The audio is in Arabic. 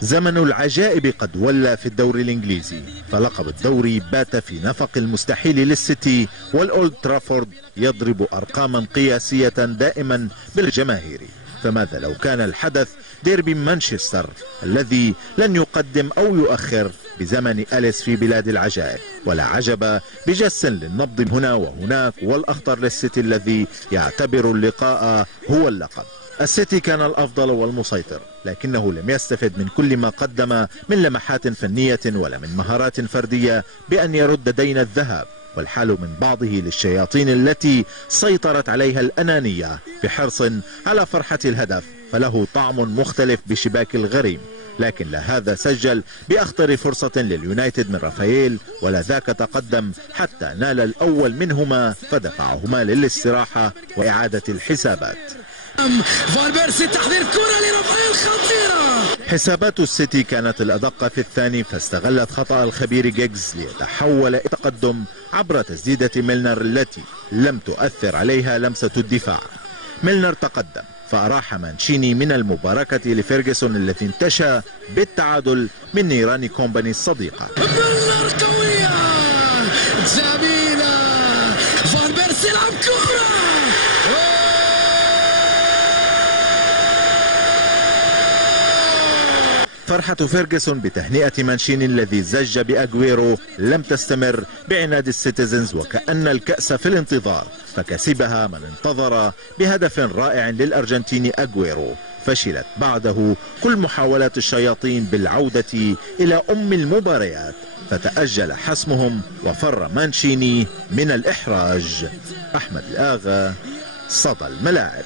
زمن العجائب قد ولى في الدوري الإنجليزي، فلقب الدوري بات في نفق المستحيل للسيتي، والأولد ترافورد يضرب أرقاما قياسية دائما بالجماهير. فماذا لو كان الحدث ديربي مانشستر الذي لن يقدم أو يؤخر بزمن أليس في بلاد العجائب؟ ولا عجب بجس للنبض هنا وهناك، والأخطر للسيتي الذي يعتبر اللقاء هو اللقب. السيتي كان الأفضل والمسيطر، لكنه لم يستفد من كل ما قدم من لمحات فنية ولا من مهارات فردية بأن يرد دين الذهب. والحال من بعضه للشياطين التي سيطرت عليها الأنانية بحرص على فرحة الهدف، فله طعم مختلف بشباك الغريم. لكن لا هذا سجل بأخطر فرصة لليونايتد من رافائيل، ولا ذاك تقدم حتى نال الأول منهما فدفعهما للاستراحة وإعادة الحسابات. فان بيرسي تحضير كرة لرافائيل خطيرة. حسابات السيتي كانت الأدق في الثاني، فاستغلت خطأ الخبير جيجز ليتحول إلى تقدم عبر تسديدة ميلنر التي لم تؤثر عليها لمسة الدفاع. ميلنر تقدم فأراح مانشيني من المباركة لفيرغسون التي انتشى بالتعادل من نيران كومباني الصديقة. ميلنر قوية جميلة، فان بيرسي يلعب كرة. فرحة فيرغسون بتهنئة مانشيني الذي زج بأغويرو لم تستمر بعناد السيتيزنز، وكأن الكأس في الانتظار، فكسبها من انتظر بهدف رائع للأرجنتيني أغويرو. فشلت بعده كل محاولات الشياطين بالعودة إلى أم المباريات، فتأجل حسمهم وفر مانشيني من الإحراج. أحمد الآغا، صدى الملاعب.